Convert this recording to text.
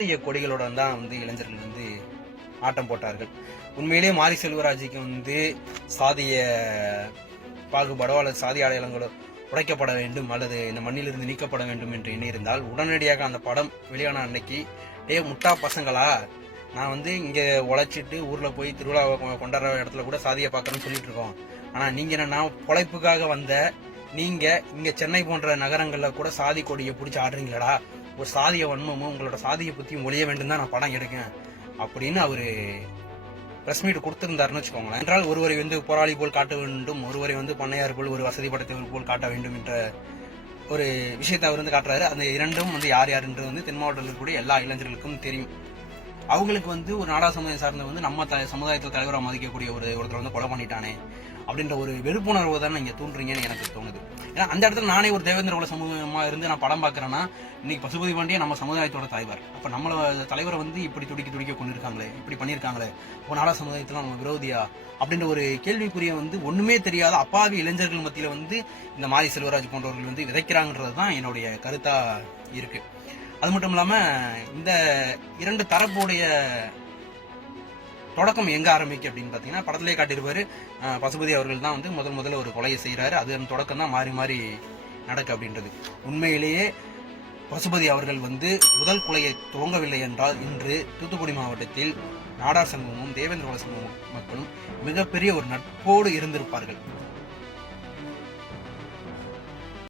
கொடிகளுடன் தான் இளைஞர்கள் ஆட்டம் போட்டார்கள். உண்மையிலேயே மாரி செல்வராஜுக்கு சாதிய பாகுபாடோ அல்லது சாதி அடையாளங்களோ உடைக்கப்பட வேண்டும் அல்லது இந்த மண்ணிலிருந்து நீக்கப்பட வேண்டும் என்று எண்ணியிருந்தால் உடனடியாக அந்த படம் வெளியான அன்னைக்கு முட்டா பசங்களா, நான் இங்க உழைச்சிட்டு ஊர்ல போய் திருவிழா கொண்டாடுற இடத்துல கூட சாதியை பார்க்கறேன்னு சொல்லிட்டு இருக்கோம். ஆனா நீங்க என்னன்னா பொழைப்புக்காக வந்த நீங்க இங்க சென்னை போன்ற நகரங்கள்ல கூட சாதி கொடியை பிடிச்சி ஆடுறீங்களா, ஒரு சாதிய வன்மமும் உங்களோட சாதியை பத்தியும் ஒழிய வேண்டும் தான் நான் படம் எடுக்கேன் அப்படின்னு அவரு பிரஸ் மீட் கொடுத்திருந்தாருன்னு வச்சுக்கோங்களேன். என்றால் ஒருவரை போராளி போல் காட்ட வேண்டும், ஒருவரை பண்ணையார் போல் ஒரு வசதி படைத்தவர் போல் காட்ட வேண்டும் என்ற ஒரு விஷயத்தை அவர் காட்டுறாரு. அந்த இரண்டும் யார் யார் என்று தென் மாவட்டத்தில் இருக்கக்கூடிய எல்லா இளைஞர்களுக்கும் தெரியும். அவங்களுக்கு ஒரு நாடா சமுதாயம் சார்ந்த நம்ம சமுதாயத்தில் தலைவராக மதிக்கக்கூடிய ஒருத்தர் கொலை பண்ணிட்டானே அப்படின்ற ஒரு வெறுப்புணர்வு தானே நீங்க தூண்டுறீங்கன்னு எனக்கு தோணுது. ஏன்னா அந்த இடத்துல நானே ஒரு தேவேந்திர குல சமூகமா இருந்து நான் படம் பார்க்கறேன்னா, இன்னைக்கு பசுபதி பாண்டிய நம்ம சமுதாயத்தோட தலைவர், அப்ப நம்மள தலைவரை இப்படி துடிக்க கொண்டிருக்காங்களே, இப்படி பண்ணியிருக்காங்களே, ஒரு நாடா சமுதாயத்துல நம்ம விரோதியா அப்படின்ற ஒரு கேள்விக்குரிய ஒண்ணுமே தெரியாத அப்பாவி இளைஞர்கள் மத்தியில இந்த மாரி செல்வராஜ் போன்றவர்கள் விதைக்கிறாங்கன்றது தான் என்னுடைய கருத்தா இருக்கு. அது மட்டும் இல்லாம இந்த இரண்டு தரப்புடைய தொடக்கம் எங்க ஆரம்பிக்கு அப்படின்னு பாத்தீங்கன்னா, படத்திலே காட்டியிருப்பாரு பசுபதி அவர்கள் தான் முதல்ல ஒரு கொலையை செய்யறாரு. அதன் தொடக்கம் தான் மாறி மாறி நடக்கு அப்படின்றது. உண்மையிலேயே பசுபதி அவர்கள் முதல் கொலையை துவங்கவில்லை என்றால் இன்று தூத்துக்குடி மாவட்டத்தில் நாடார் சங்கமும் தேவேந்திர குல சமூக மக்களும் மிகப்பெரிய ஒரு நட்போடு இருந்திருப்பார்கள்.